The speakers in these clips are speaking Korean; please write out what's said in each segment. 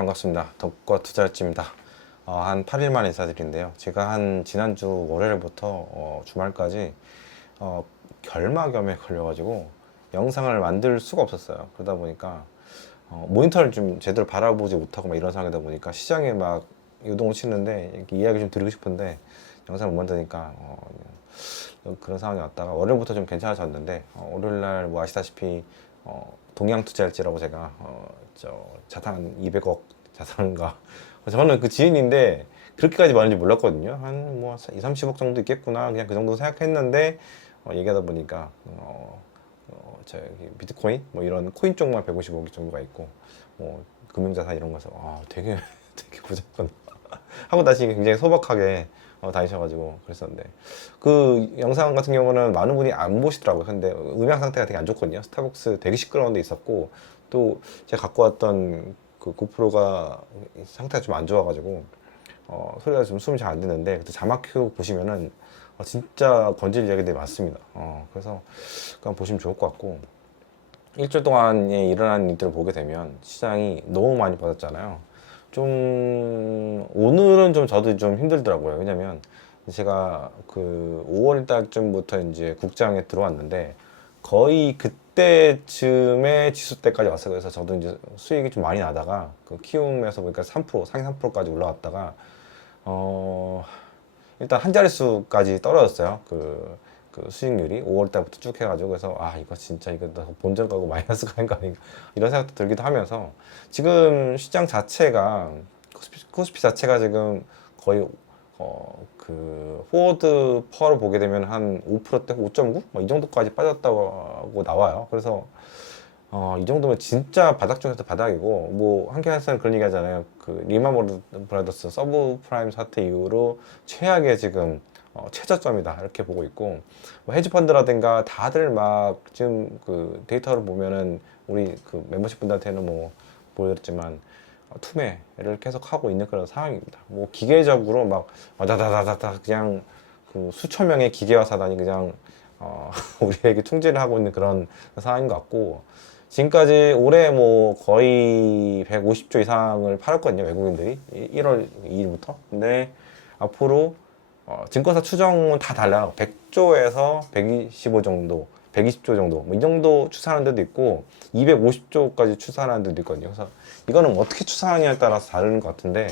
반갑습니다. 덕과 투자일지입니다. 한 8일 만에 인사드리는데요. 제가 지난주 월요일부터 주말까지 결막염에 걸려가지고 영상을 만들 수가 없었어요. 그러다 보니까 모니터를 좀 제대로 바라보지 못하고 막 이런 상황이다 보니까 시장에 막 요동을 치는데 이렇게 이야기 좀 드리고 싶은데 영상을 못 만드니까 그런 상황이 왔다가 월요일부터 좀 괜찮아졌는데 월요일날 뭐 아시다시피 동양투자일지라고 제가 자산 200억 자산가 저는 그 지인인데 그렇게까지 많은지 몰랐거든요. 한 뭐 2, 30억 정도 있겠구나 그냥 그 정도 생각했는데 얘기하다 보니까 저기 비트코인 뭐 이런 코인 쪽만 150억 정도가 있고 뭐 금융자산 이런 거서 되게 되게 부자건 하고 다시 굉장히 소박하게 다니셔가지고 그랬었는데 그 영상 같은 경우는 많은 분이 안 보시더라고요. 근데 음향 상태가 되게 안 좋거든요. 스타벅스 되게 시끄러운 데 있었고 또 제가 갖고 왔던 그 고프로가 상태가 좀 안 좋아가지고 소리가 좀 숨이 잘 안 드는데 그때 자막 켜고 보시면은 진짜 건질 이야기들이 많습니다. 그래서 그냥 보시면 좋을 것 같고 일주일 동안에 일어난 일들을 보게 되면 시장이 너무 많이 빠졌잖아요. 좀 오늘은 좀 저도 좀 힘들더라고요. 왜냐면 제가 그 5월 달쯤부터 이제 국장에 들어왔는데 거의 그때쯤에 지수 때까지 왔어요. 그래서 저도 이제 수익이 좀 많이 나다가 그 키움에서 보니까 3% 상위 3%까지 올라왔다가 일단 한 자릿수까지 떨어졌어요. 그 수익률이 5월 달부터 쭉 해가지고 그래서 이거 진짜 이거 본전 가고 마이너스 가는 거 아닌가 이런 생각도 들기도 하면서 지금 시장 자체가 코스피 자체가 지금 거의 그 포워드 퍼를 보게 되면 한 5%대 5.9? 뭐 이 정도까지 빠졌다고 나와요. 그래서 이 정도면 진짜 바닥 중에서 바닥이고 뭐 한편에서는 그런 얘기 하잖아요. 그 리만 브라더스 서브프라임 사태 이후로 최악의 지금 최저점이다 이렇게 보고 있고 뭐 헤지펀드라든가 다들 막 지금 그 데이터를 보면은 우리 그 멤버십 분들한테는 뭐 보여드렸지만 투매를 계속 하고 있는 그런 상황입니다. 뭐 기계적으로 막 다다다다다 그냥 그 수천 명의 기계화 사단이 그냥 우리에게 통제를 하고 있는 그런 상황인 것 같고 지금까지 올해 뭐 거의 150조 이상을 팔았거든요. 외국인들이 1월 2일부터. 근데 앞으로 증권사 추정은 다 달라요. 100조에서 125 정도, 120조 정도, 뭐 이 정도 추산하는 데도 있고 250조까지 추산하는 데도 있거든요. 그래서 이거는 어떻게 추산하냐에 따라서 다른 것 같은데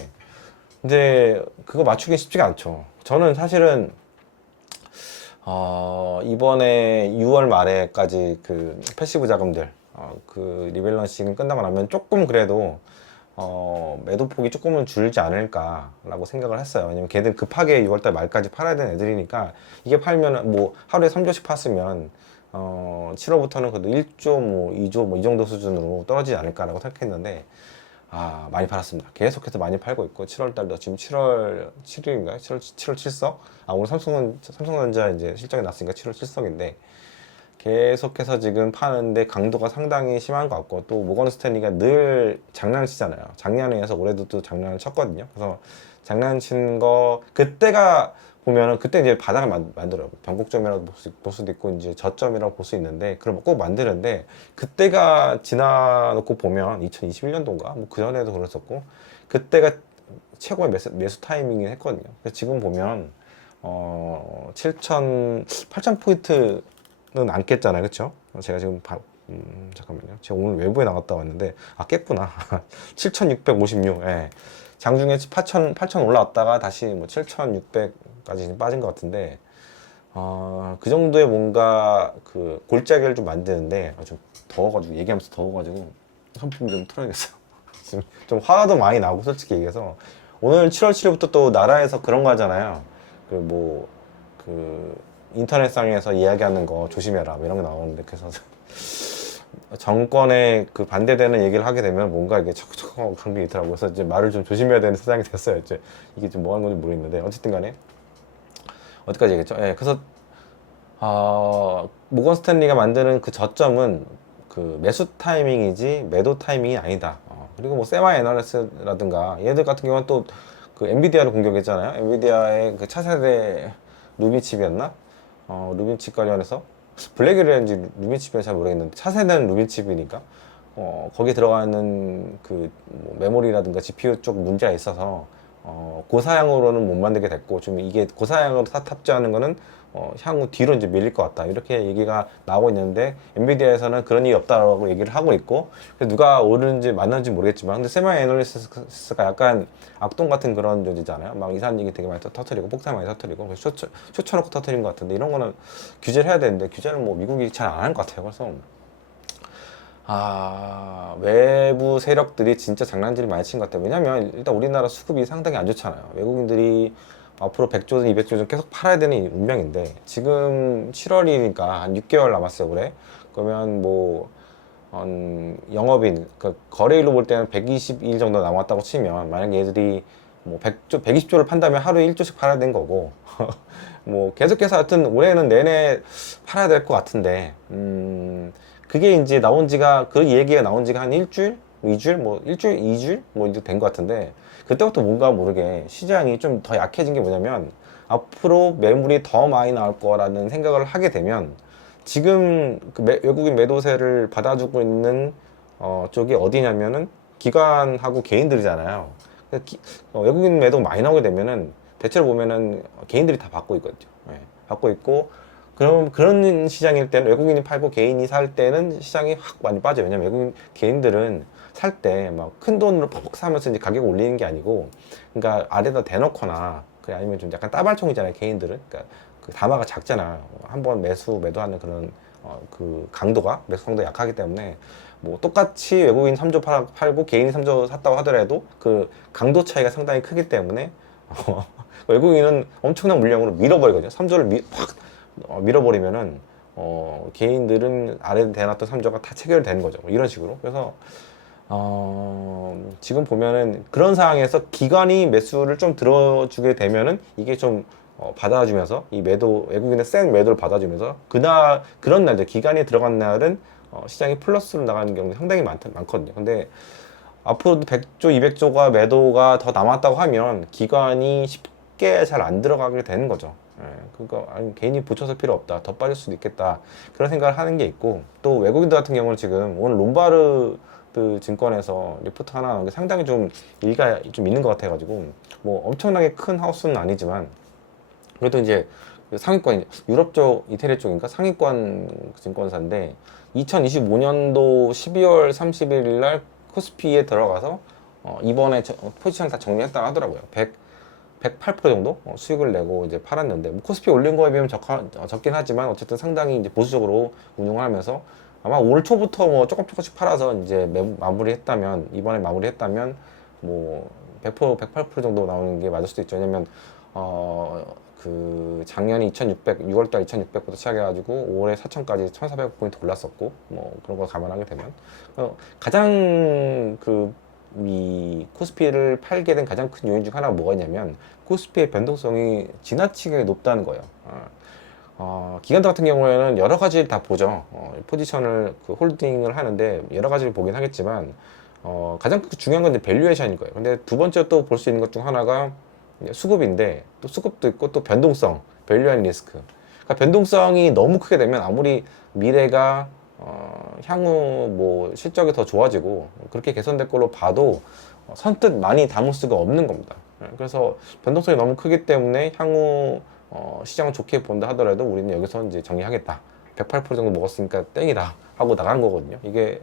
이제 그거 맞추기 쉽지가 않죠. 저는 사실은 이번에 6월 말에까지 그 패시브 자금들 그 리밸런싱 끝나고 나면 조금 그래도 매도 폭이 조금은 줄지 않을까라고 생각을 했어요. 왜냐면 걔들 급하게 6월달 말까지 팔아야 되는 애들이니까 이게 팔면 뭐 하루에 3조씩 팠으면 7월부터는 그래도 1조 뭐 2조 뭐 이 정도 수준으로 떨어지지 않을까라고 생각했는데 많이 팔았습니다. 계속해서 많이 팔고 있고 7월달도 지금 7월 7일인가요? 7월 7석? 오늘 삼성전자 이제 실적이 났으니까 7월 7석인데 계속해서 지금 파는데 강도가 상당히 심한 것 같고 또 모건 스탠리가 늘 장난을 치잖아요. 작년에 해서 올해도 또 장난을 쳤거든요. 그래서 장난친 거 그때가 보면은 그때 이제 바닥을 만들어요. 변곡점이라고 볼 수도 있고 이제 저점이라고 볼 수 있는데 그럼 꼭 만드는데 그때가 지나놓고 보면 2021년도인가 뭐 그 전에도 그랬었고 그때가 최고의 매수 타이밍이 했거든요. 그래서 지금 보면 8,000 포인트 는 안 깼잖아요. 그쵸? 제가 지금 잠깐만요. 제가 오늘 외부에 나갔다 왔는데 깼구나. 7,656. 예. 장중에 8,000 올라왔다가 다시 뭐 7,600까지 빠진 것 같은데 그 정도의 뭔가 그 골짜기를 좀 만드는데 좀 더워가지고 얘기하면서 더워가지고 선풍기 좀 틀어야겠어요. 지금 좀 화도 많이 나고 솔직히 얘기해서 오늘 7월 7일부터 또 나라에서 그런 거 하잖아요. 그 인터넷상에서 이야기하는 거 조심해라 뭐 이런 게 나오는데 그래서 정권에 그 반대되는 얘기를 하게 되면 뭔가 이게 자꾸 그런 게 있더라고요. 그래서 이제 말을 좀 조심해야 되는 세상이 됐어요. 이제 이게 좀 뭐 하는 건지 모르겠는데 어쨌든 간에 어디까지 얘기했죠? 예, 그래서 모건 스탠리가 만드는 그 저점은 그 매수 타이밍이지 매도 타이밍이 아니다. 그리고 뭐 세마 애널리스라든가 얘들 같은 경우는 또 그 엔비디아를 공격했잖아요. 엔비디아의 그 차세대 루비칩이었나? 루빈칩 관련해서 블랙이라는지 루빈칩인지 잘 모르겠는데 차세대는 루빈칩이니까 거기에 들어가는 뭐 메모리라든가 GPU 쪽 문제가 있어서 고사양으로는 못 만들게 됐고, 좀 이게 고사양으로 탑재하는 거는 향후 뒤로 이제 밀릴 것 같다, 이렇게 얘기가 나오고 있는데, 엔비디아에서는 그런 일이 없다라고 얘기를 하고 있고, 그래서 누가 옳은지 맞는지 모르겠지만, 근데 세마이 애널리스트가 약간 악동 같은 그런 존재잖아요. 막 이상한 얘기 되게 많이 터트리고 폭탄 많이 터트리고 쇼쳐놓고 터트린 것 같은데, 이런 거는 규제를 해야 되는데 규제를 뭐 미국이 잘 안 하는 것 같아요. 그래서 외부 세력들이 진짜 장난질을 많이 친 것 같아요. 왜냐면 일단 우리나라 수급이 상당히 안 좋잖아요. 외국인들이 앞으로 100조든 200조든 계속 팔아야 되는 운명인데, 지금 7월이니까 한 6개월 남았어요, 올해. 그러면 뭐 영업인, 그러니까 거래일로 볼 때는 120일 정도 남았다고 치면, 만약 얘들이 뭐 100조, 120조를 판다면 하루에 1조씩 팔아야 되는 거고, 뭐 계속해서 하여튼 올해는 내내 팔아야 될 것 같은데, 그게 이제 나온 지가, 그 얘기가 나온 지가 한 일주일? 뭐 2주일? 뭐 일주일? 2주일? 뭐 이제 된 것 같은데, 그때부터 뭔가 모르게 시장이 좀 더 약해진 게 뭐냐면, 앞으로 매물이 더 많이 나올 거라는 생각을 하게 되면, 지금 그 외국인 매도세를 받아주고 있는 쪽이 어디냐면은 기관하고 개인들이잖아요. 외국인 매도 많이 나오게 되면은 대체로 보면은 개인들이 다 받고 있거든요. 예, 받고 있고, 그럼 그런 시장일 때는 외국인이 팔고 개인이 살 때는 시장이 확 많이 빠져요. 왜냐면 외국인 개인들은 살 때 막 큰 돈으로 퍽퍽 사면서 이제 가격 올리는 게 아니고, 그러니까 아래다 대놓거나, 그 아니면 좀 약간 따발총이잖아요, 개인들은. 그러니까 그 담화가 작잖아. 한번 매도하는 그런 그 강도가, 매수 강도 약하기 때문에, 뭐 똑같이 외국인 3조 팔고 개인이 3조 샀다고 하더라도 그 강도 차이가 상당히 크기 때문에 외국인은 엄청난 물량으로 밀어버리거든요. 3조를 확 밀어버리면은 개인들은 아래 대놨던 3조가 다 체결되는 거죠. 뭐 이런 식으로. 그래서 지금 보면은 그런 상황에서 기관이 매수를 좀 들어주게 되면은 이게 좀 받아주면서, 이 외국인의 센 매도를 받아주면서, 그런 날들, 기관이 들어간 날은 시장이 플러스로 나가는 경우가 상당히 많거든요. 근데 앞으로도 100조, 200조가 매도가 더 남았다고 하면 기관이 쉽게 잘 안 들어가게 되는 거죠. 예, 그러니까 아니, 개인이 붙여서 필요 없다, 더 빠질 수도 있겠다, 그런 생각을 하는 게 있고, 또 외국인들 같은 경우는 지금 오늘 롬바르드 증권에서 리포트 하나 나온 게 상당히 좀 일가 좀 있는 것 같아가지고, 뭐 엄청나게 큰 하우스는 아니지만 그래도 이제 상위권, 유럽 쪽, 이태리 쪽인가 상위권 증권사인데, 2025년도 12월 31일 날 코스피에 들어가서 이번에 포지션을 다 정리했다 하더라고요. 108% 정도 수익을 내고 이제 팔았는데, 뭐 코스피 올린 거에 비하면 적긴 하지만 어쨌든 상당히 이제 보수적으로 운용을 하면서, 아마 올 초부터 뭐 조금씩 팔아서 이제 마무리했다면, 이번에 마무리했다면 뭐 100%, 108% 정도 나오는 게 맞을 수도 있죠. 왜냐면 그 작년에 6월달 2600부터 시작해가지고 올해 4000까지 1400포인트 올랐었고, 뭐 그런 거 감안하게 되면 가장 이 코스피를 팔게 된 가장 큰 요인 중 하나가 뭐가 있냐면, 코스피의 변동성이 지나치게 높다는 거예요. 기관들 같은 경우에는 여러 가지를 다 보죠. 포지션을 홀딩을 하는데 여러 가지를 보긴 하겠지만, 가장 중요한 건 이제 밸류에이션일 거예요. 근데 두 번째 또 볼 수 있는 것 중 하나가 수급인데, 또 수급도 있고 또 변동성, 밸류 앤 리스크. 그러니까 변동성이 너무 크게 되면 아무리 미래가 향후 뭐 실적이 더 좋아지고 그렇게 개선될 걸로 봐도 선뜻 많이 담을 수가 없는 겁니다. 그래서 변동성이 너무 크기 때문에 향후 시장을 좋게 본다 하더라도 우리는 여기서 이제 정리하겠다, 108% 정도 먹었으니까 땡이다 하고 나간 거거든요. 이게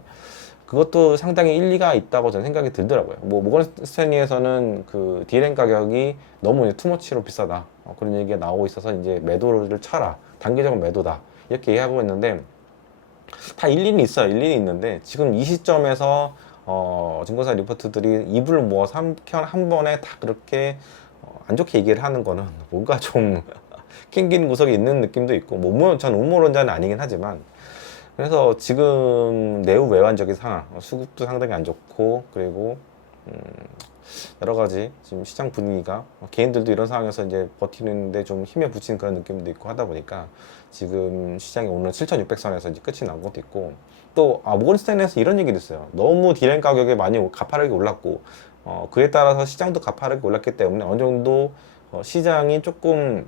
그것도 상당히 일리가 있다고 저는 생각이 들더라고요. 뭐 모건 스탠리에서는 그 DRAM 가격이 너무 투머치로 비싸다, 그런 얘기가 나오고 있어서 이제 매도를 쳐라, 단기적인 매도다, 이렇게 이해하고 있는데, 다 일리는 있어요. 일리는 있는데 지금 이 시점에서 증권사 리포트들이 입을 모아서 한 번에 다 그렇게 안 좋게 얘기를 하는 거는 뭔가 좀 캥기는 구석이 있는 느낌도 있고, 뭐 전 음모론자는 아니긴 하지만, 그래서 지금 매우 외환적인 상황, 수급도 상당히 안 좋고, 그리고 여러 가지 지금 시장 분위기가, 개인들도 이런 상황에서 이제 버티는데 좀 힘에 부치는 그런 느낌도 있고 하다 보니까, 지금 시장이 오늘 7,600선에서 이제 끝이 난 것도 있고, 또 모건스탠리에서 이런 얘기도 있어요. 너무 디램 가격이 많이 가파르게 올랐고, 그에 따라서 시장도 가파르게 올랐기 때문에 어느 정도 시장이 조금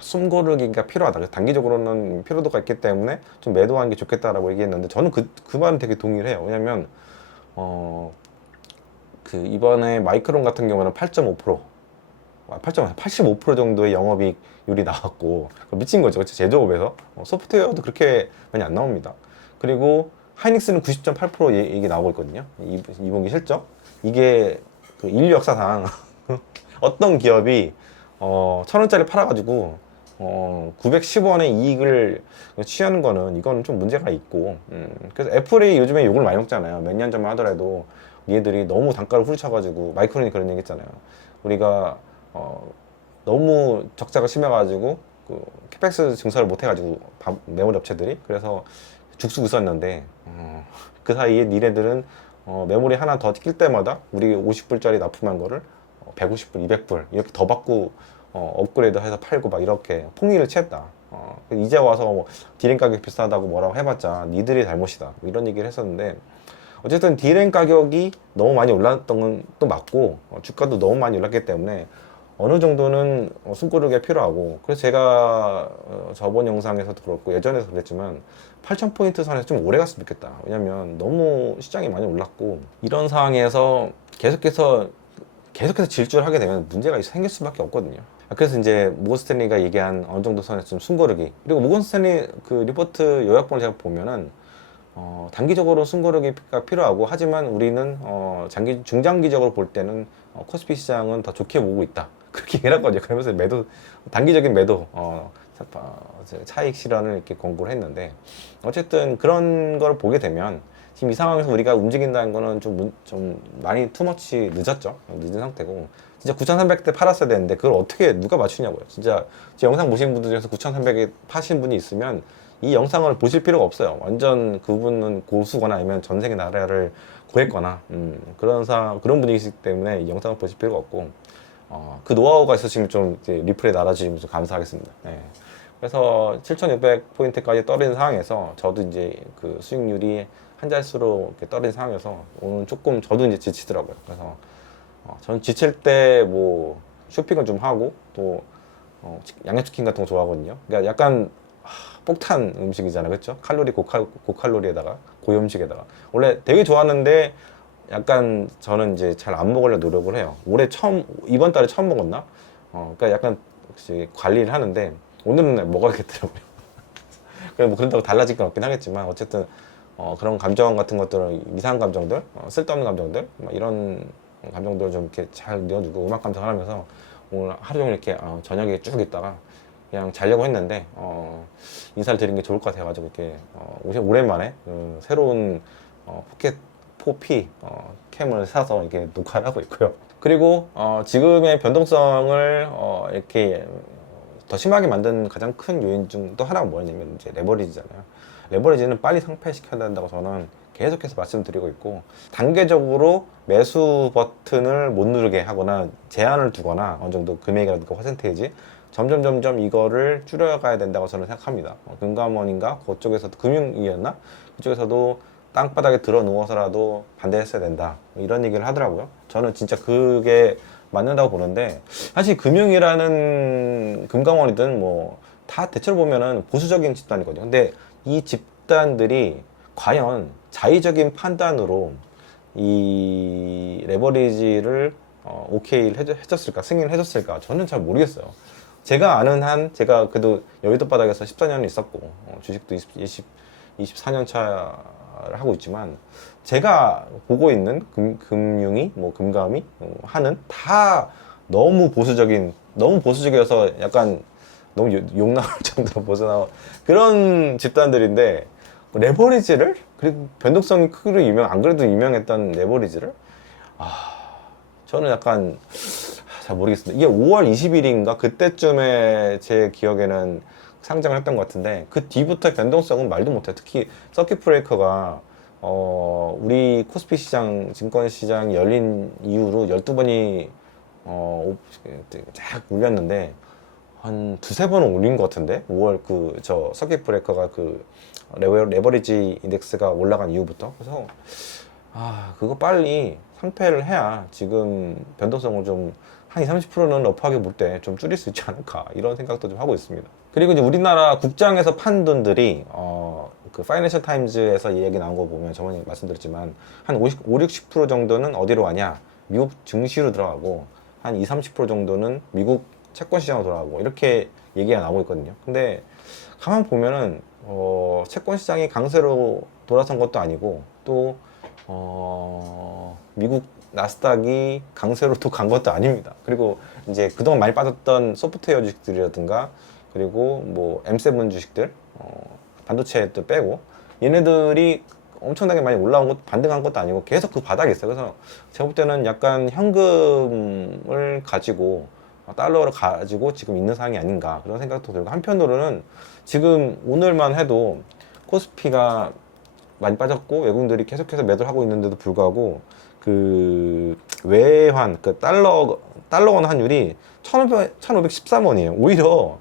숨고르기가 필요하다. 그래서 단기적으로는 피로도가 있기 때문에 좀 매도하는 게 좋겠다라고 얘기했는데 저는 그 말은 되게 동의를 해요. 왜냐면 그 이번에 마이크론 같은 경우는 8.5% 85% 정도의 영업이익률이 나왔고 미친 거죠. 그렇죠? 제조업에서 소프트웨어도 그렇게 많이 안 나옵니다. 그리고 하이닉스는 90.8% 얘기 나오고 있거든요. 2분기 실적 이게 그 인류 역사상 어떤 기업이 1,000원짜리 팔아가지고 910원의 이익을 취하는 거는 이거는 좀 문제가 있고 그래서 애플이 요즘에 욕을 많이 먹잖아요. 몇 년 전만 하더라도 얘들이 너무 단가를 후려쳐가지고 마이크론이 그런 얘기 했잖아요. 우리가 너무 적자가 심해가지고 그 캐펙스 증설을 못 해가지고 메모리 업체들이 그래서 죽쓰고 있었는데 그 사이에 니네들은 메모리 하나 더 낄 때마다 우리 50불짜리 납품한 거를 150불, 200불 이렇게 더 받고 업그레이드 해서 팔고 막 이렇게 폭리를 취했다. 이제 와서 뭐 디램 가격 비싸다고 뭐라고 해봤자 니들이 잘못이다. 뭐 이런 얘기를 했었는데 어쨌든 디램 가격이 너무 많이 올랐던 건 또 맞고 주가도 너무 많이 올랐기 때문에 어느 정도는 숨고르기가 필요하고 그래서 제가 저번 영상에서도 그렇고 예전에도 그랬지만 8,000포인트 선에서 좀 오래 갔으면 좋겠다. 왜냐면 너무 시장이 많이 올랐고 이런 상황에서 계속해서 질주를 하게 되면 문제가 생길 수밖에 없거든요. 그래서 이제 모건 스탠리가 얘기한 어느 정도 선에서 좀 숨고르기 그리고 모건 스탠리 그 리포트 요약본을 제가 보면은 단기적으로 숨고르기가 필요하고 하지만 우리는 중장기적으로 볼 때는 코스피 시장은 더 좋게 보고 있다. 그렇게 얘기를 했거든요. 그러면서 단기적인 매도 차익 실현을 이렇게 권고를 했는데 어쨌든 그런 걸 보게 되면 지금 이 상황에서 우리가 움직인다는 거는 좀 많이 투머치 늦었죠. 늦은 상태고 진짜 9,300대 팔았어야 되는데 그걸 어떻게 누가 맞추냐고요. 진짜 제 영상 보신 분들 중에서 9,300에 파신 분이 있으면 이 영상을 보실 필요가 없어요. 완전 그분은 고수거나 아니면 전생의 나라를 구했거나 그런 분이시기 때문에 이 영상을 보실 필요가 없고 그 노하우가 있으시면 좀 이제 리플에 날아주시면 좀 감사하겠습니다. 네. 그래서 7,600포인트까지 떨어진 상황에서 저도 이제 그 수익률이 한 자릿수로 이렇게 떨어진 상황에서 오늘 조금 저도 이제 지치더라고요. 그래서 저는 지칠 때 뭐 쇼핑을 좀 하고 또 양념치킨 같은 거 좋아하거든요. 그러니까 약간 폭탄 음식이잖아요. 그렇죠? 칼로리 고칼로리에다가 고염식에다가 원래 되게 좋았는데 약간 저는 이제 잘 안 먹으려 노력을 해요. 이번 달에 처음 먹었나? 그러니까 약간 혹시 관리를 하는데 오늘은 먹어야겠더라고요. 그래 뭐 그런다고 달라질 건 없긴 하겠지만 어쨌든 그런 감정 같은 것들은 이상한 감정들, 쓸데없는 감정들 이런 감정들을 좀 이렇게 잘 내어두고 음악 감상을 하면서 오늘 하루 종일 이렇게 저녁에 쭉 있다가 그냥 자려고 했는데 인사를 드린 게 좋을 것 같아가지고 이렇게 오랜만에 새로운 포켓 4P 캠을 사서 이렇게 녹화를 하고 있고요. 그리고 지금의 변동성을 이렇게 더 심하게 만든 가장 큰 요인 중 또 하나가 뭐냐면 이제 레버리지잖아요. 레버리지는 빨리 상폐시켜야 된다고 저는 계속해서 말씀드리고 있고 단계적으로 매수 버튼을 못 누르게 하거나 제한을 두거나 어느 정도 금액이라든가 퍼센테이지 점점 이거를 줄여가야 된다고 저는 생각합니다. 금감원인가 그쪽에서도 금융위였나 그쪽에서도 땅바닥에 들어 누워서라도 반대했어야 된다 이런 얘기를 하더라고요. 저는 진짜 그게 맞는다고 보는데 사실 금융이라는 금감원이든 뭐 다 대체로 보면은 보수적인 집단이거든요. 근데 이 집단들이 과연 자의적인 판단으로 이 레버리지를 오케이를 해줬을까 승인을 해줬을까 저는 잘 모르겠어요. 제가 아는 한 제가 그래도 여의도 바닥에서 14년을 있었고 주식도 24년 차를 하고 있지만 제가 보고 있는 금융이 뭐 금감이 하는 다 너무 보수적이어서 약간 너무 욕 나올 정도로 벗어나온 그런 집단들인데 레버리지를 그리고 변동성이 크기로 안 그래도 유명했던 레버리지를 저는 약간 잘 모르겠습니다. 이게 5월 20일인가 그때쯤에 제 기억에는 상장을 했던 것 같은데 그 뒤부터 변동성은 말도 못해요. 특히 서킷 브레이커가 우리 코스피 시장 증권 시장 열린 이후로 12번이 쫙 올렸는데 한 두세 번은 올린 것 같은데 5월 저 서킷 브레이커가 그 레버리지 인덱스가 올라간 이후부터 그래서 그거 빨리 상패를 해야 지금 변동성을 좀 한 20, 30%는 러프하게 볼 때 좀 줄일 수 있지 않을까 이런 생각도 좀 하고 있습니다. 그리고 이제 우리나라 국장에서 판 돈들이 그 파이낸셜 타임즈에서 이 얘기 나온 거 보면 저번에 말씀드렸지만 한 5, 60% 정도는 어디로 가냐, 미국 증시로 들어가고 한 20, 30% 정도는 미국 채권 시장으로 돌아가고 이렇게 얘기가 나오고 있거든요. 근데 가만 보면은 채권 시장이 강세로 돌아선 것도 아니고 또 미국 나스닥이 강세로 또 간 것도 아닙니다. 그리고 이제 그동안 많이 빠졌던 소프트웨어 주식들이라든가 그리고 뭐 M7 주식들 반도체도 빼고 얘네들이 엄청나게 많이 올라온 것, 반등한 것도 아니고 계속 그 바닥에 있어요. 그래서 제가 볼 때는 약간 현금을 가지고 달러를 가지고 지금 있는 상황이 아닌가 그런 생각도 들고, 한편으로는 지금 오늘만 해도 코스피가 많이 빠졌고 외국인들이 계속해서 매도를 하고 있는데도 불구하고 그 외환 그 달러 원 환율이 1513원이에요. 오히려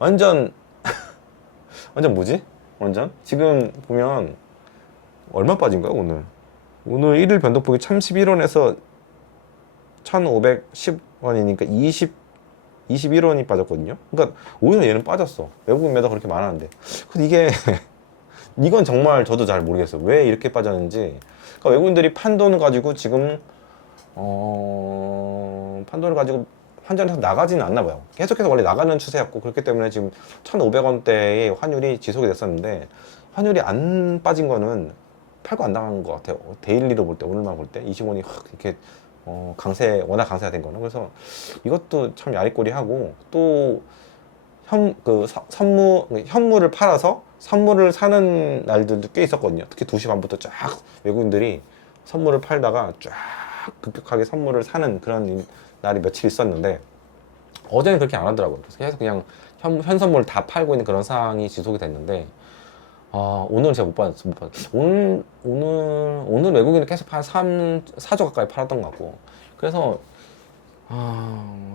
완전 완전 뭐지? 완전 지금 보면 얼마 빠진 거야 오늘? 오늘 1일 변동폭이 1011원에서 1510원이니까 21원이 빠졌거든요. 그러니까 오히려 얘는 빠졌어. 외국인 매도 그렇게 많았는데. 근데 이게 이건 정말 저도 잘 모르겠어요. 왜 이렇게 빠졌는지. 그러니까 외국인들이 판돈을 가지고 지금 판돈을 가지고 환전해서 나가지는 않나 봐요. 계속해서 원래 나가는 추세였고, 그렇기 때문에 지금 1,500원대의 환율이 지속이 됐었는데 환율이 안 빠진 거는 팔고 안 당한 것 같아요. 데일리로 볼 때, 오늘만 볼 때 20원이 확 이렇게 워낙 강세가 된 거는. 그래서 이것도 참 야리꼬리하고, 또 현물을 팔아서 선물을 사는 날들도 꽤 있었거든요. 특히 2시 반부터 쫙 외국인들이 선물을 팔다가 쫙 급격하게 선물을 사는 그런 날이 며칠 있었는데, 어제는 그렇게 안 하더라고요. 그래서 계속 그냥 현 선물을 다 팔고 있는 그런 상황이 지속이 됐는데, 오늘은 제가 못 봤어요. 오늘 외국인은 계속 한 4조 가까이 팔았던 것 같고, 그래서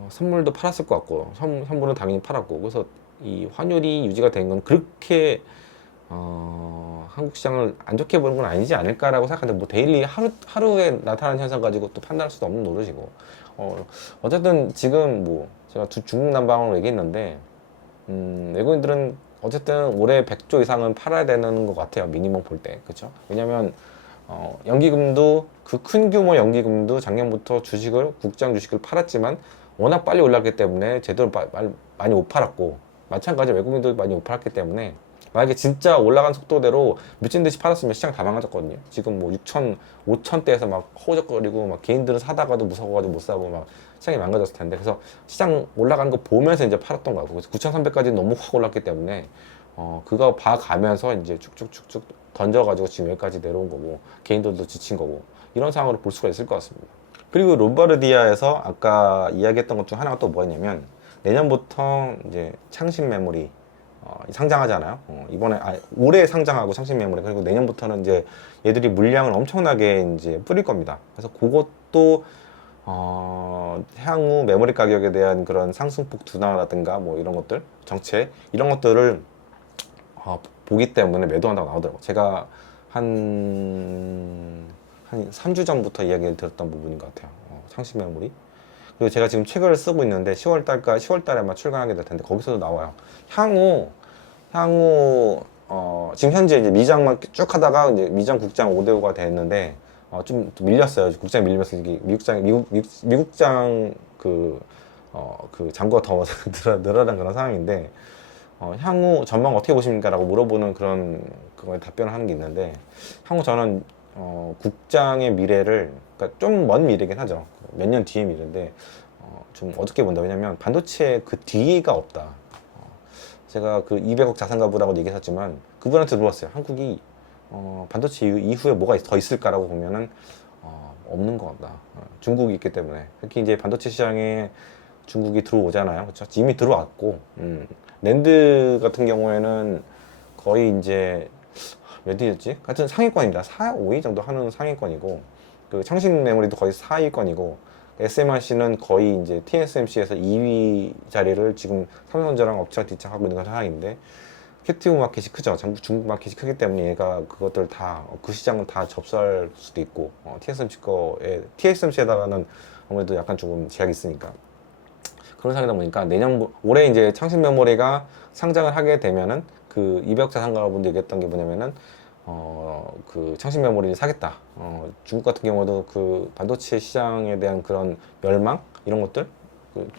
선물도 팔았을 것 같고, 선물은 당연히 팔았고, 그래서 이 환율이 유지가 된 건 그렇게 한국 시장을 안 좋게 보는 건 아니지 않을까라고 생각하는데, 뭐 데일리 하루에 나타나는 현상 가지고 또 판단할 수도 없는 노릇이고, 어쨌든 지금 뭐 제가 중국 난방으로 얘기했는데, 외국인들은 어쨌든 올해 100조 이상은 팔아야 되는 것 같아요. 미니멈 볼 때. 그렇죠? 왜냐면 연기금도, 그 큰 규모 연기금도 작년부터 국장 주식을 팔았지만 워낙 빨리 올랐기 때문에 제대로 많이 못 팔았고, 마찬가지 외국인도 많이 못 팔았기 때문에 만약에 진짜 올라간 속도대로 미친 듯이 팔았으면 시장 다 망가졌거든요. 지금 뭐 6천, 5천대에서 막 허우적거리고, 막 개인들은 사다가도 무서워가지고 못 사고 막 시장이 망가졌을 텐데, 그래서 시장 올라가는 거 보면서 이제 팔았던 거고, 그래서 9,300까지 너무 확 올랐기 때문에 그거 봐가면서 이제 쭉쭉쭉쭉 던져가지고 지금 여기까지 내려온 거고, 개인들도 지친 거고, 이런 상황으로 볼 수가 있을 것 같습니다. 그리고 롬바르디아에서 아까 이야기했던 것 중 하나가 또 뭐였냐면, 내년부터 이제 창신 메모리 상장하잖아요. 올해 상장하고 창신 메모리, 그리고 내년부터는 이제 얘들이 물량을 엄청나게 이제 뿌릴 겁니다. 그래서 그것도 향후 메모리 가격에 대한 그런 상승폭 둔화라든가 뭐 이런 것들, 정책 이런 것들을 보기 때문에 매도한다고 나오더라고요. 제가 한 3주 전부터 이야기를 들었던 부분인 것 같아요. 창신 메모리. 그리고 제가 지금 책을 쓰고 있는데 10월달에 아마 출간하게 될 텐데 거기서도 나와요. 향후 지금 현재 이제 미장만 쭉 하다가 이제 미장 국장 5대5가 됐는데 좀 밀렸어요. 국장이 밀리면서 이게 미국장 그 잔고가 더 늘어난 그런 상황인데, 향후 전망 어떻게 보십니까? 라고 물어보는 그런 그거에 답변을 하는 게 있는데, 향후 저는 국장의 미래를, 그러니까 좀 먼 미래긴 하죠. 몇 년 뒤의 미래인데 좀 어둡게 본다. 왜냐면 반도체 그 뒤가 없다. 제가 그 200억 자산가부라고 얘기했었지만 그분한테 물어봤어요. 한국이 반도체 이후에 뭐가 더 있을까라고 보면은 없는 것 같다. 중국이 있기 때문에. 특히 이제 반도체 시장에 중국이 들어오잖아요. 그렇죠? 이미 들어왔고, 랜드 같은 경우에는 거의 이제 몇 위였지? 같은 상위권입니다. 4, 5위 정도 하는 상위권이고, 그 창신 메모리도 거의 4위권이고, SMRC는 거의 이제 TSMC에서 2위 자리를 지금 삼성전자랑 엎치락 뒤치락 하고 있는 상황인데, 캡티브 마켓이 크죠. 중국 마켓이 크기 때문에 얘가 그것들 다 그 시장을 다 접수할 수도 있고 TSMC에다가는 아무래도 약간 조금 제약이 있으니까 그런 상황이다 보니까 올해 이제 창신 메모리가 상장을 하게 되면은 그 이벽자 상가분들 얘기했던 게 뭐냐면은 그 창신 메모리를 사겠다. 중국 같은 경우도 그 반도체 시장에 대한 그런 열망 이런 것들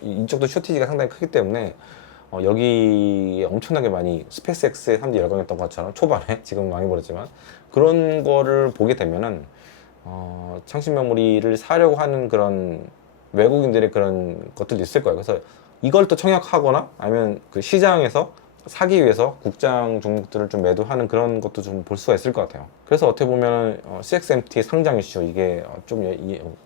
이쪽도 쇼티지가 상당히 크기 때문에 여기 엄청나게 많이 스페이스X에 사람들이 열광했던 것처럼 초반에 지금 많이 버렸지만 그런 거를 보게 되면은 창신 메모리를 사려고 하는 그런 외국인들의 그런 것들도 있을 거예요. 그래서 이걸 또 청약하거나 아니면 그 시장에서 사기 위해서 국장 종목들을 좀 매도하는 그런 것도 좀 볼 수가 있을 것 같아요. 그래서 어떻게 보면 CXMT 상장 이슈 이게 좀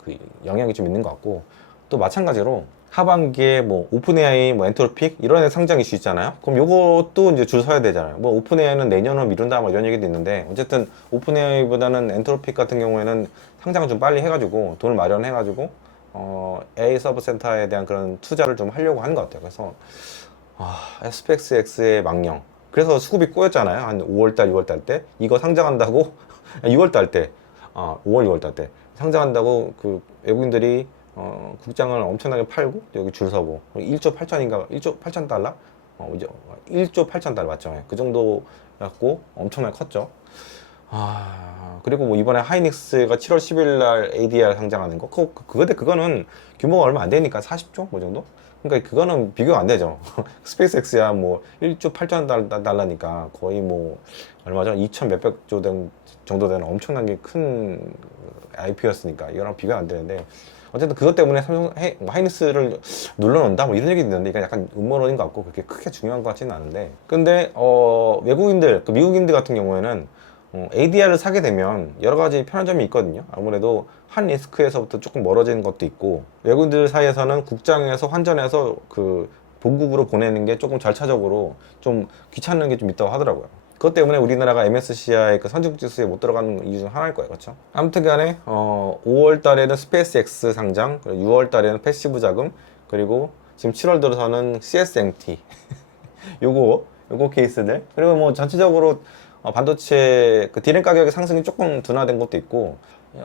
그 영향이 좀 있는 것 같고 또 마찬가지로 하반기에 뭐 오픈AI, 뭐 엔트로픽 이런 애 상장 이슈 있잖아요. 그럼 요것도 이제 줄 서야 되잖아요. 뭐 오픈AI는 내년으로 미룬다 뭐 이런 얘기도 있는데 어쨌든 오픈AI보다는 엔트로픽 같은 경우에는 상장을 좀 빨리 해가지고 돈을 마련해가지고 AI 서브 센터에 대한 그런 투자를 좀 하려고 하는 것 같아요. 그래서 SPX의 망령. 그래서 수급이 꼬였잖아요. 한 5월달, 6월달 때 이거 상장한다고 6월달 때, 5월, 6월달 때 상장한다고 그 외국인들이 국장을 엄청나게 팔고 여기 줄 서고 1조 8천인가 1조 8천 달러? 이제 1조 8천 달러 맞죠? 그 정도였고 엄청나게 컸죠. 그리고 뭐 이번에 하이닉스가 7월 10일 날 ADR 상장하는 거 그거는 규모가 얼마 안 되니까 40조 뭐 정도? 그러니까 그거는 비교가 안 되죠. 스페이스X야 뭐 1조 8천 달러니까 거의 뭐 얼마죠? 2천 몇백 조 정도 되는 엄청나게 큰 IPO였으니까 이거랑 비교가 안 되는데 어쨌든 그것 때문에 하이닉스를 눌러놓는다 뭐 이런 얘기 있는데 이건 약간 음모론인 것 같고 그렇게 크게 중요한 것 같지는 않은데 근데 외국인들, 미국인들 같은 경우에는 ADR을 사게 되면 여러 가지 편한 점이 있거든요. 아무래도 한 리스크에서부터 조금 멀어지는 것도 있고 외국인들 사이에서는 국장에서 환전해서 그 본국으로 보내는 게 조금 절차적으로 좀 귀찮은 게 좀 있다고 하더라고요. 그것 때문에 우리나라가 MSCI 그 선진국지수에 못 들어가는 이유 중 하나일 거예요. 그렇죠? 아무튼 간에 5월 달에는 스페이스X 상장, 6월 달에는 패시브 자금, 그리고 지금 7월 들어서는 CSMT 요거 케이스들. 그리고 뭐 전체적으로 반도체 그 디램 가격의 상승이 조금 둔화된 것도 있고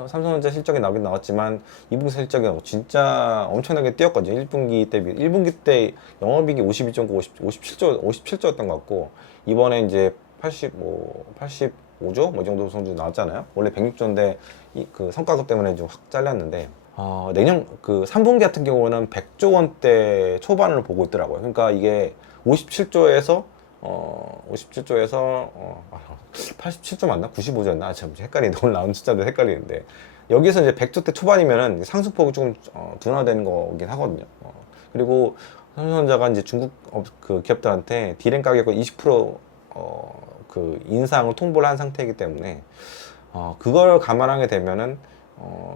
삼성전자 실적이 나오긴 나왔지만 2분기 실적이 진짜 엄청나게 뛰었거든요. 1분기 대비 1분기 때 영업이익이 52.9, 57조였던 것 같고 이번에 이제 85조 뭐 이 정도 성적 나왔잖아요. 원래 106조인데 그 성과급 때문에 좀 확 잘렸는데 내년 그 3분기 같은 경우는 100조 원대 초반을 보고 있더라고요. 그러니까 이게 57조에서 87조 맞나? 95조였나? 참 헷갈리는데 오늘 나온 숫자들 헷갈리는데 여기서 이제 100조대 초반이면은 상승폭이 조금 둔화되는 거긴 하거든요. 그리고 삼성전자가 이제 중국 그 기업들한테 디램 가격을 20% 인상을 통보를 한 상태이기 때문에 그걸 감안하게 되면은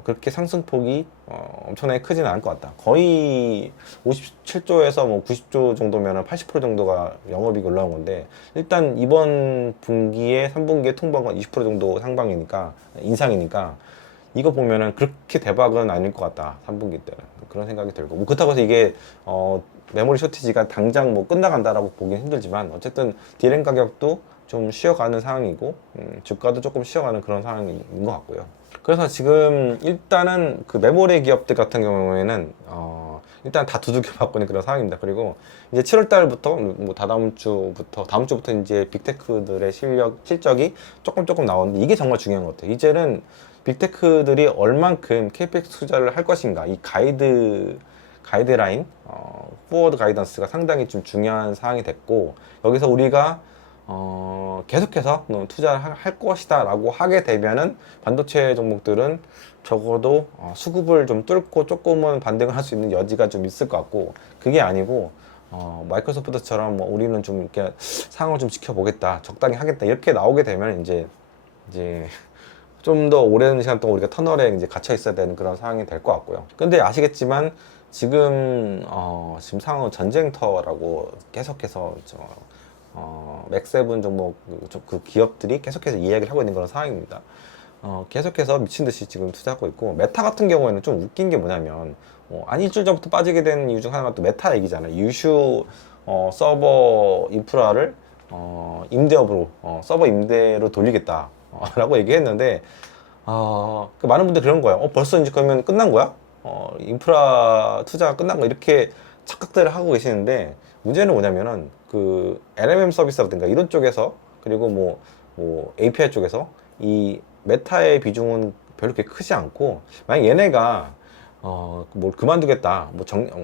그렇게 상승폭이 엄청나게 크지는 않을 것 같다. 거의 57조에서 뭐 90조 정도면 80% 정도가 영업이익 올라온 건데 일단 이번 분기에 3분기에 통보한 건 20% 정도 상방이니까 인상이니까 이거 보면은 그렇게 대박은 아닐 것 같다. 3분기 때는 그런 생각이 들고 뭐 그렇다고 해서 이게 메모리 쇼티지가 당장 뭐 끝나간다라고 보긴 힘들지만 어쨌든 디램 가격도 좀 쉬어가는 상황이고 주가도 조금 쉬어가는 그런 상황인 것 같고요. 그래서 지금 일단은 그 메모리 기업들 같은 경우에는 일단 다 두들겨 맞고 있는 그런 상황입니다. 그리고 이제 7월 달부터 뭐 다음 주부터 이제 빅테크들의 실적이 조금 나오는데 이게 정말 중요한 것 같아요. 이제는 빅테크들이 얼만큼 캐펙스 투자를 할 것인가 이 가이드라인 포워드 가이던스가 상당히 좀 중요한 사항이 됐고 여기서 우리가 계속해서 투자를 할 것이다 라고 하게 되면은 반도체 종목들은 적어도 수급을 좀 뚫고 조금은 반등을 할 수 있는 여지가 좀 있을 것 같고 그게 아니고 마이크로소프트처럼 뭐 우리는 좀 이렇게 상황을 좀 지켜보겠다 적당히 하겠다 이렇게 나오게 되면 이제 좀 더 오랜 시간 동안 우리가 터널에 이제 갇혀 있어야 되는 그런 상황이 될 것 같고요. 근데 아시겠지만 지금 상황은 전쟁터라고 계속해서 맥세븐 종목 그 기업들이 계속해서 이야기를 하고 있는 그런 상황입니다. 계속해서 미친 듯이 지금 투자하고 있고 메타 같은 경우에는 좀 웃긴 게 뭐냐면 한 일주일 전부터 빠지게 된 이유 중 하나가 또 메타 얘기잖아요. 유슈 서버 인프라를 임대업으로 서버 임대로 돌리겠다 라고 얘기했는데 그 많은 분들이 그런 거예요. 벌써 이제 그러면 끝난 거야? 인프라 투자가 끝난 거 이렇게 착각들을 하고 계시는데 문제는 뭐냐면은 그 LMM 서비스라든가 이런 쪽에서 그리고 뭐 API 쪽에서 이 메타의 비중은 별로 그렇게 크지 않고 만약 얘네가 뭘 그만두겠다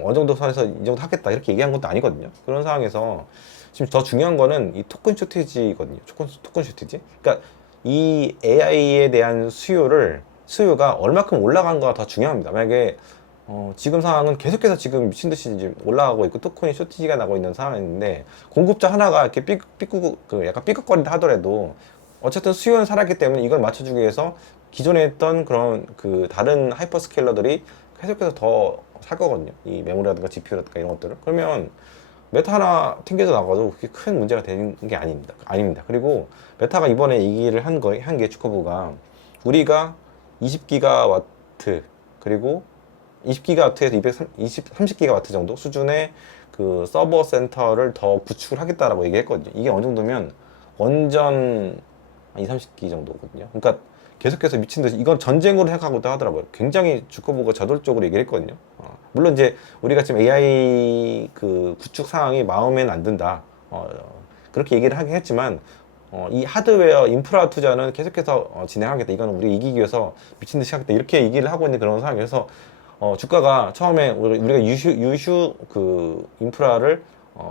어느 정도 선에서 이 정도 하겠다 이렇게 얘기한 것도 아니거든요. 그런 상황에서 지금 더 중요한 거는 이 토큰 쇼티지거든요. 토큰 쇼티지. 그러니까 이 AI에 대한 수요가 얼마큼 올라간거가 더 중요합니다. 만약에 지금 상황은 계속해서 지금 미친 듯이 이제 올라가고 있고 토큰이 쇼티지가 나고 있는 상황인데 공급자 하나가 이렇게 약간 삐걱거린다 하더라도 어쨌든 수요는 살았기 때문에 이걸 맞춰주기 위해서 기존에 했던 그런 그 다른 하이퍼스케일러들이 계속해서 더 살 거거든요. 이 메모리라든가 GPU라든가 이런 것들을. 그러면 메타 하나 튕겨져 나가도 그게 큰 문제가 되는 게 아닙니다. 그리고 메타가 이번에 얘기를 한 게 주커브가 우리가 20기가와트 그리고 20기가와트에서 30기가와트 정도 수준의 그 서버 센터를 더 구축을 하겠다라고 얘기했거든요. 이게 어느 정도면 원전 2, 30기 정도거든요. 그러니까 계속해서 미친 듯이 이건 전쟁으로 생각하고 하더라고요. 굉장히 주커브가 저돌적으로 얘기를 했거든요. 물론 이제 우리가 지금 AI 그 구축 상황이 마음에는 안 든다. 그렇게 얘기를 하긴 했지만 이 하드웨어 인프라 투자는 계속해서 진행하겠다. 이거는 우리 이기기 위해서 미친 듯이 하겠다. 이렇게 얘기를 하고 있는 그런 상황이어서 주가가 처음에 우리가 유휴 그 인프라를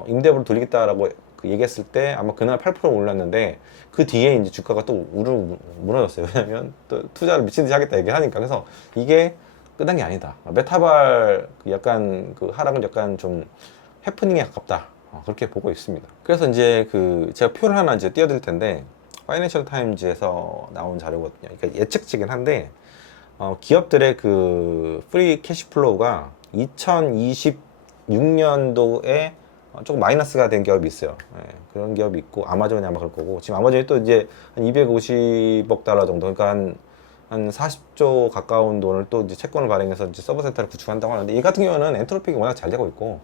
임대업으로 돌리겠다라고 그 얘기했을 때 아마 그날 8% 올랐는데 그 뒤에 이제 주가가 또 우르르 무너졌어요. 왜냐면 또 투자를 미친 듯이 하겠다 얘기를 하니까. 그래서 이게 끝난 게 아니다. 메타발 그 약간 그 하락은 약간 좀 해프닝에 가깝다. 그렇게 보고 있습니다. 그래서 이제 그 제가 표를 하나 이제 띄워드릴 텐데 파이낸셜 타임즈에서 나온 자료거든요. 그러니까 예측치긴 한데 기업들의 그 프리 캐시플로우가 2026년도에 조금 마이너스가 된 기업이 있어요. 그런 기업이 있고 아마존이 아마 그럴 거고 지금 아마존이 또 이제 한 250억 달러 정도 그러니까 한 40조 가까운 돈을 또 이제 채권을 발행해서 이제 서버 센터를 구축한다고 하는데 이 같은 경우는 엔트로픽이 워낙 잘 되고 있고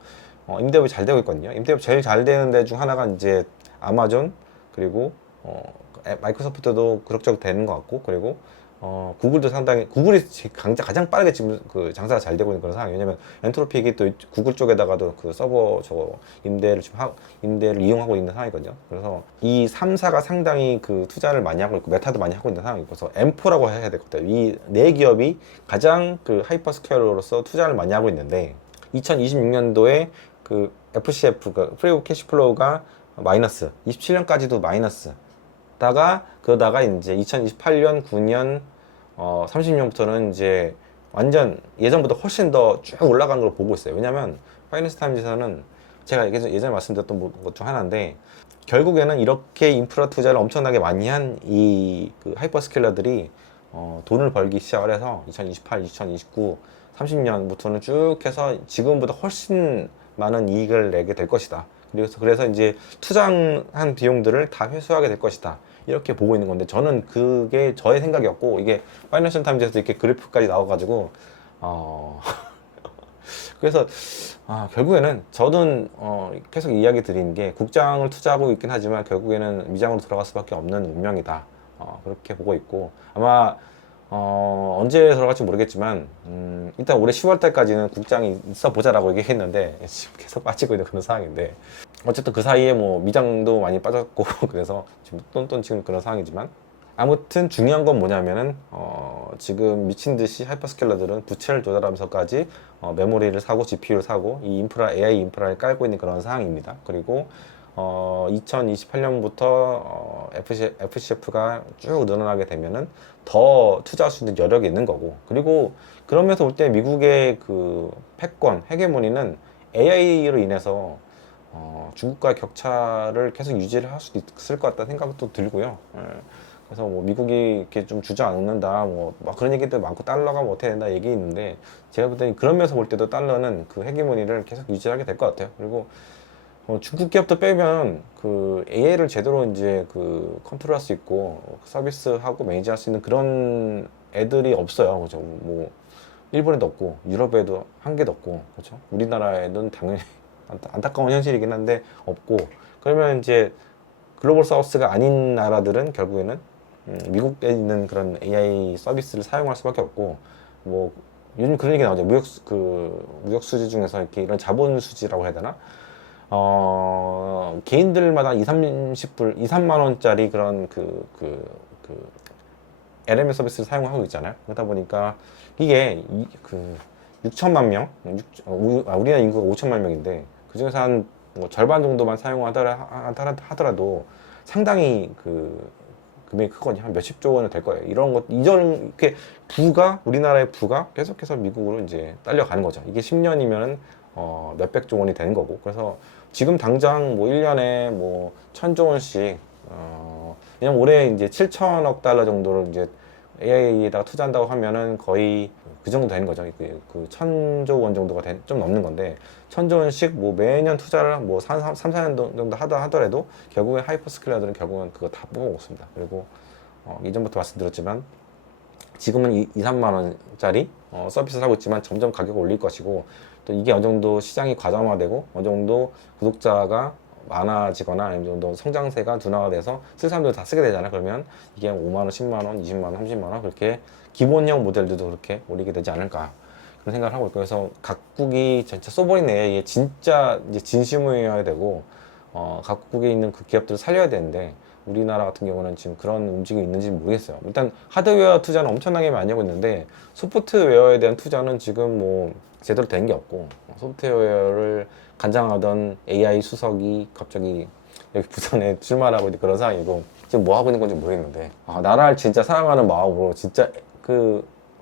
임대업이 잘 되고 있거든요. 임대업 제일 잘 되는 데 중 하나가 이제 아마존 그리고 마이크로소프트도 그럭저럭 되는 것 같고 그리고 구글도 상당히 구글이 가장 빠르게 지금 그 장사가 잘 되고 있는 그런 상황이에요. 왜냐면 엔트로픽이 또 구글 쪽에다가도 그 서버 임대를 지금 임대를 이용하고 있는 상황이거든요. 그래서 이 3사가 상당히 그 투자를 많이 하고 있고 메타도 많이 하고 있는 상황이고 그래서 M4라고 해야 되거든요. 이 네 기업이 가장 그 하이퍼스케일러로서 투자를 많이 하고 있는데 2026년도에 그 FCF 그 프리 캐시플로우가 마이너스 27년까지도 마이너스 그러다가 이제 2028년, 9년, 30년부터는 이제 완전 예전보다 훨씬 더 쭉 올라가는 걸 보고 있어요. 왜냐면 파이낸스 타임즈에서는 제가 예전에 말씀드렸던 것 중 하나인데 결국에는 이렇게 인프라 투자를 엄청나게 많이 한 이 그 하이퍼스케일러들이 돈을 벌기 시작을 해서 2028, 2029, 30년부터는 쭉 해서 지금보다 훨씬 많은 이익을 내게 될 것이다. 그래서 이제 투자한 비용들을 다 회수하게 될 것이다. 이렇게 보고 있는 건데 저는 그게 저의 생각이었고 이게 파이낸셜 타임즈에서 이렇게 그래프까지 나와가지고 그래서 결국에는 저는 계속 이야기 드리는 게 국장을 투자하고 있긴 하지만 결국에는 미장으로 돌아갈 수밖에 없는 운명이다. 그렇게 보고 있고 아마 언제 들어갈지 모르겠지만 일단 올해 10월 달까지는 국장이 있어 보자라고 얘기했는데 지금 계속 빠지고 있는 그런 상황인데 어쨌든 그 사이에 뭐 미장도 많이 빠졌고 그래서 지금 똔똔 치는 그런 상황이지만 아무튼 중요한 건 뭐냐면은 지금 미친 듯이 하이퍼스케일러들은 부채를 조달하면서까지 메모리를 사고 GPU를 사고 이 인프라 AI 인프라를 깔고 있는 그런 상황입니다. 그리고 2028년부터 FCF가 쭉 늘어나게 되면은 더 투자할 수 있는 여력이 있는 거고 그리고 그러면서 올 때 미국의 그 패권 헤게모니는 AI로 인해서 중국과의 격차를 계속 유지를 할 수도 있을 것 같다는 생각도 들고요. 그래서 뭐 미국이 이렇게 좀 주저앉는다 막 그런 얘기도 많고 달러가 뭐 어떻게 된다 얘기 있는데 제가 볼 때는 그러면서 볼 때도 달러는 그 헤게모니를 계속 유지하게 될 것 같아요. 그리고 중국 기업도 빼면 그 AI를 제대로 이제 그 컨트롤할 수 있고 서비스하고 매니지할 수 있는 그런 애들이 없어요. 그죠? 뭐 일본에도 없고 유럽에도 한 개도 없고 그렇죠? 우리나라에는 당연히 안타까운 현실이긴 한데 없고 그러면 이제 글로벌 사우스가 아닌 나라들은 결국에는 미국에 있는 그런 AI 서비스를 사용할 수밖에 없고, 뭐 요즘 그런 얘기 나오죠. 무역 수지 중에서 이렇게 이런 자본 수지라고 해야 되나? 개인들마다 3만 원짜리 그런 그 LMS 서비스를 사용하고 있잖아요. 그러다 보니까 이게 6천만 명, 우리나라 인구가 5천만 명인데 그 중에서 한뭐 절반 정도만 사용하더라도 상당히 금액이 크거든요. 한 몇십 조 원은 될 거예요. 이런 것, 이렇게 우리나라의 부가 계속해서 미국으로 이제 딸려가는 거죠. 이게 10년이면 몇백 조 원이 되는 거고. 그래서 지금 당장 뭐 1년에 뭐 1,000조 원씩, 왜냐면 올해 이제 7천억 달러 정도를 이제 AI에다가 투자한다고 하면은 거의 그 정도 되는 거죠. 1,000조 원 정도가 좀 넘는 건데, 1,000조 원씩 뭐 매년 투자를 뭐 3, 4년 정도 하더라도 결국엔 하이퍼스케일러들은 결국은 그거 다 뽑아먹습니다. 그리고 이전부터 말씀드렸지만 지금은 2, 3만 원짜리 서비스를 하고 있지만 점점 가격을 올릴 것이고, 또 이게 어느 정도 시장이 과점화되고 어느 정도 구독자가 많아지거나 어느 정도 성장세가 둔화가 돼서 쓸 사람들 다 쓰게 되잖아요. 그러면 이게 5만 원, 10만 원, 20만 원, 30만 원 그렇게 기본형 모델들도 그렇게 올리게 되지 않을까 그런 생각을 하고 있고, 그래서 각국이 진짜 소버린 AI에 진짜 이제 진심이어야 되고 각국에 있는 그 기업들을 살려야 되는데, 우리나라 같은 경우는 지금 그런 움직임이 있는지 모르겠어요. 일단 하드웨어 투자는 엄청나게 많이 하고 있는데 소프트웨어에 대한 투자는 지금 뭐 제대로 된 게 없고, 소프트웨어를 간장하던 AI 수석이 갑자기 여기 부산에 출마하고 있는 그런 상황이고, 지금 뭐 하고 있는 건지 모르겠는데, 나라를 진짜 사랑하는 마음으로 진짜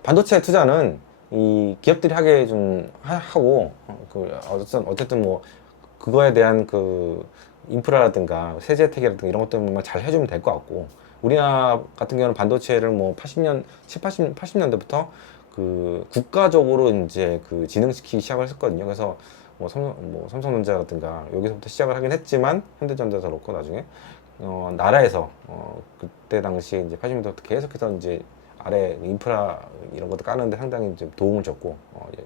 반도체 투자는 이 기업들이 하게 좀 하고, 어쨌든 뭐 그거에 대한 인프라라든가 세제 혜택이라든가 이런 것들만 잘 해주면 될 것 같고, 우리나라 같은 경우는 반도체를 뭐 80년대부터 국가적으로 이제 진흥시키기 시작을 했거든요. 그래서 뭐 삼성전자라든가 여기서부터 시작을 하긴 했지만, 현대전자도 그렇고 나중에 나라에서 그때 당시에 이제 80년대부터 계속해서 이제 아래 인프라 이런 것도 까는데 상당히 이제 도움을 줬고,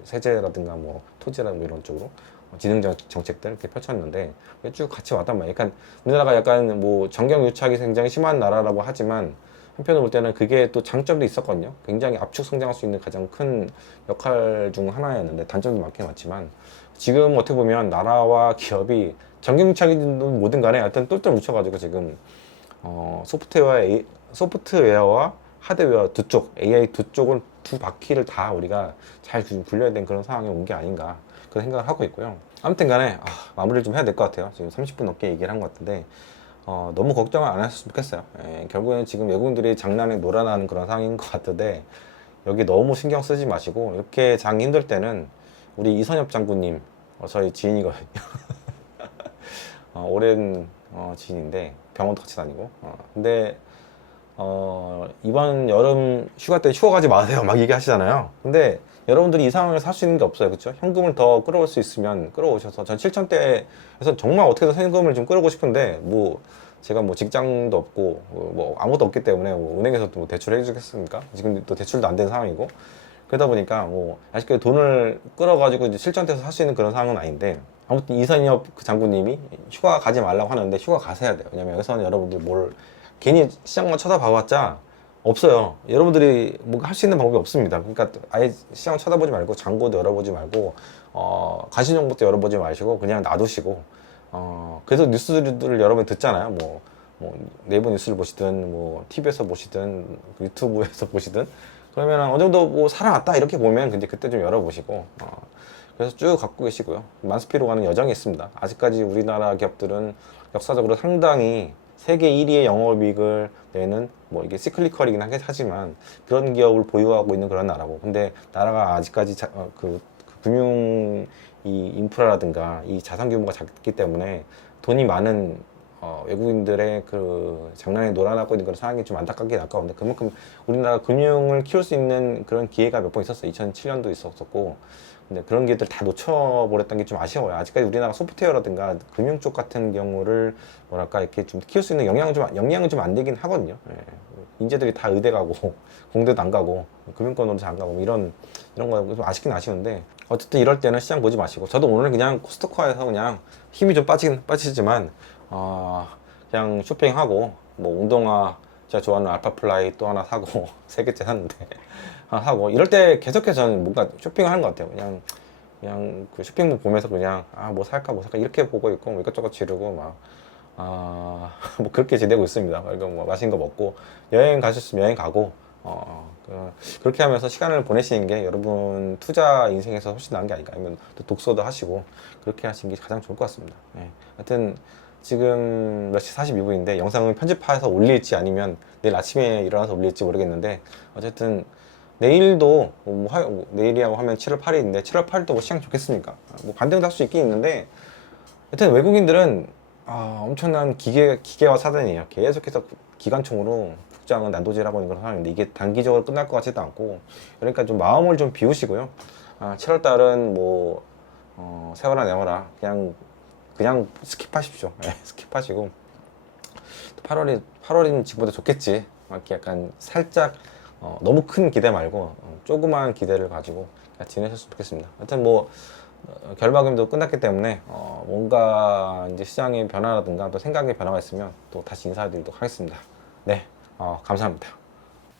세제라든가 뭐 토지라든가 이런 쪽으로 지능 정책들 이렇게 펼쳤는데 쭉 같이 왔단 말이에요. 그러니까 우리나라가 약간 뭐 정경유착이 굉장히 심한 나라라고 하지만, 한편으로 볼 때는 그게 또 장점도 있었거든요. 굉장히 압축 성장할 수 있는 가장 큰 역할 중 하나였는데, 단점도 많긴 많지만 지금 어떻게 보면 나라와 기업이 정경유착이든 뭐든 간에 하여튼 똘똘 뭉쳐가지고 지금 소프트웨어와 하드웨어 두 쪽, AI 두 쪽을 두 바퀴를 다 우리가 잘 굴려야 되는 그런 상황에 온 게 아닌가 그런 생각을 하고 있고요. 아무튼 간에 마무리를 좀 해야 될 것 같아요. 지금 30분 넘게 얘기를 한 것 같은데 너무 걱정을 안 하셨으면 좋겠어요. 결국에는 지금 외국인들이 장난에 놀아나는 그런 상황인 것 같은데, 여기 너무 신경 쓰지 마시고, 이렇게 장이 힘들 때는 우리 이선엽 장군님, 저희 지인이거든요. 오랜 지인인데 병원도 같이 다니고, 근데 이번 여름 휴가 때 휴가 가지 마세요 막 얘기하시잖아요. 근데 여러분들이 이 상황에서 할 수 있는 게 없어요. 그렇죠? 현금을 더 끌어올 수 있으면 끌어오셔서, 전 7천대에서 정말 어떻게든 현금을 좀 끌어오고 싶은데, 뭐 제가 뭐 직장도 없고 뭐 아무것도 없기 때문에 뭐 은행에서 또 대출을 해주겠습니까? 지금 또 대출도 안 되는 상황이고, 그러다 보니까 뭐 아쉽게 돈을 끌어가지고 이제 7천대에서 살 수 있는 그런 상황은 아닌데, 아무튼 이선엽 장군님이 휴가 가지 말라고 하는데 휴가 가셔야 돼요. 왜냐면 여기서는 여러분들 괜히 시장만 쳐다봐봤자 없어요. 여러분들이 뭐 할 수 있는 방법이 없습니다. 그러니까 아예 시장을 쳐다보지 말고, 장고도 열어보지 말고, 가신정보도 열어보지 마시고 그냥 놔두시고, 그래서 뉴스들을 여러 번 듣잖아요. 뭐 네이버 뉴스를 보시든 뭐 TV에서 보시든 유튜브에서 보시든, 그러면 어느 정도 뭐 살아났다 이렇게 보면 근데 그때 좀 열어보시고, 그래서 쭉 갖고 계시고요. 만스피로 가는 여정이 있습니다. 아직까지 우리나라 기업들은 역사적으로 상당히 세계 1위의 영업이익을 내는, 뭐 이게 시클리컬이긴 하지만 그런 기업을 보유하고 있는 그런 나라고, 근데 나라가 아직까지 금융 인프라라든가 이 자산 규모가 작기 때문에 돈이 많은 외국인들의 장난에 놀아나고 있는 그런 상황이 좀 안타깝긴 아까운데, 그만큼 우리나라 금융을 키울 수 있는 그런 기회가 몇 번 있었어요. 2007년도 있었고, 근데 그런 기회들 다 놓쳐버렸던 게 좀 아쉬워요. 아직까지 우리나라 소프트웨어라든가 금융 쪽 같은 경우를 뭐랄까 이렇게 좀 키울 수 있는 영향은 좀 안 되긴 하거든요. 인재들이 다 의대 가고 공대도 안 가고 금융권으로 잘 안 가고 이런 거 좀 아쉽긴 아쉬운데, 어쨌든 이럴 때는 시장 보지 마시고, 저도 오늘 그냥 코스트코에서 그냥 힘이 좀 빠지지만 그냥 쇼핑하고 뭐 운동화 제가 좋아하는 알파플라이 또 하나 사고 3개째 샀는데 하나 사고 이럴 때 계속해서 저는 뭔가 쇼핑을 하는 것 같아요. 그냥 그 쇼핑몰 보면서 그냥 뭐 살까 이렇게 보고 있고 뭐 이것저것 지르고 막 뭐 그렇게 지내고 있습니다. 그리고 뭐 맛있는 거 먹고 여행 가셨으면 여행 가고 그렇게 하면서 시간을 보내시는 게 여러분 투자 인생에서 훨씬 나은 게 아닐까. 아니면 또 독서도 하시고 그렇게 하시는 게 가장 좋을 것 같습니다. 예. 하여튼 지금 몇 시 42분인데 영상을 편집해서 올릴지 아니면 내일 아침에 일어나서 올릴지 모르겠는데 어쨌든 내일도 내일이라고 하면 7월 8일인데 7월 8일도 뭐 시장 좋겠습니까? 뭐 반등도 할 수 있긴 있는데 하여튼 외국인들은 엄청난 기계와 사단이에요. 계속해서 기관총으로 국장은 난도질하고 있는 그런 상황인데 이게 단기적으로 끝날 것 같지도 않고 그러니까 좀 마음을 좀 비우시고요. 7월 달은 뭐 세워라 내워라 그냥 스킵하십시오. 네, 스킵하시고 8월인 지금보다 좋겠지. 이렇게 약간 살짝 너무 큰 기대 말고 조그마한 기대를 가지고 지내셨으면 좋겠습니다. 하여튼 뭐 결박임도 끝났기 때문에 뭔가 이제 시장의 변화라든가 또 생각의 변화가 있으면 또 다시 인사드리도록 하겠습니다. 네, 감사합니다.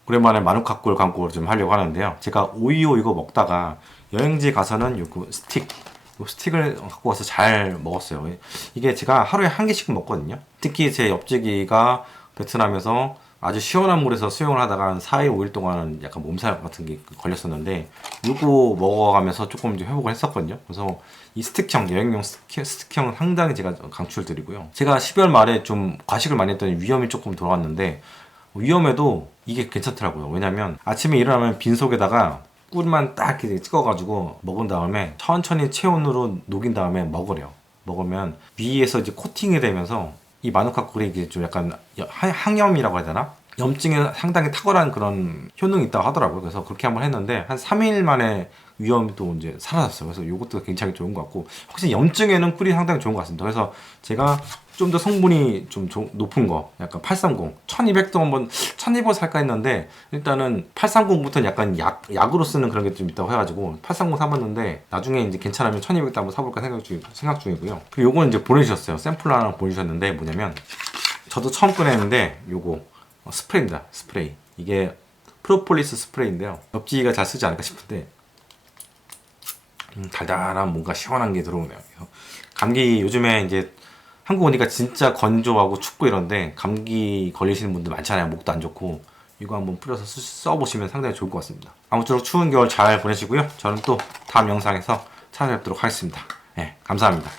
오랜만에 마누카꿀 광고를 좀 하려고 하는데요. 제가 오이오 이거 먹다가 여행지 가서는 요거 스틱을 갖고 와서 잘 먹었어요. 이게 제가 하루에 1개씩 먹거든요. 특히 제 옆집이가 베트남에서 아주 시원한 물에서 수영을 하다가 한 4일, 5일 동안은 약간 몸살 같은 게 걸렸었는데 이거 먹어가면서 조금 이제 회복을 했었거든요. 그래서 이 스틱형, 여행용 스틱형은 상당히 제가 강추드리고요. 제가 12월 말에 좀 과식을 많이 했더니 위염이 조금 돌아왔는데 위염에도 이게 괜찮더라고요. 왜냐면 아침에 일어나면 빈속에다가 꿀만 딱 이렇게 찍어가지고 먹은 다음에 천천히 체온으로 녹인 다음에 먹으래요. 먹으면 위에서 이제 코팅이 되면서 이 마누카 꿀이 이게 좀 약간 항염이라고 해야 되나? 염증에 상당히 탁월한 그런 효능이 있다고 하더라고요. 그래서 그렇게 한번 했는데 한 3일 만에 위염이 또 이제 사라졌어요. 그래서 이것도 굉장히 좋은 것 같고 확실히 염증에는 꿀이 상당히 좋은 것 같습니다. 그래서 제가 좀 더 성분이 좀 높은 거 약간 830, 1200도 한번 1200 살까 했는데 일단은 830부터는 약간 약으로 쓰는 그런 게 좀 있다고 해가지고 830 사봤는데 나중에 이제 괜찮으면 1200도 한번 사볼까 생각 중이고요. 그리고 요거는 이제 보내주셨어요. 샘플 하나 보내주셨는데 뭐냐면 저도 처음 꺼냈는데 요거 스프레이입니다. 스프레이. 이게 프로폴리스 스프레이인데요. 옆지기가 잘 쓰지 않을까 싶은데 달달한 뭔가 시원한 게 들어오네요. 감기 요즘에 이제 한국 오니까 진짜 건조하고 춥고 이런데 감기 걸리시는 분들 많잖아요. 목도 안 좋고 이거 한번 뿌려서 써보시면 상당히 좋을 것 같습니다. 아무쪼록 추운 겨울 잘 보내시고요. 저는 또 다음 영상에서 찾아뵙도록 하겠습니다. 네, 감사합니다.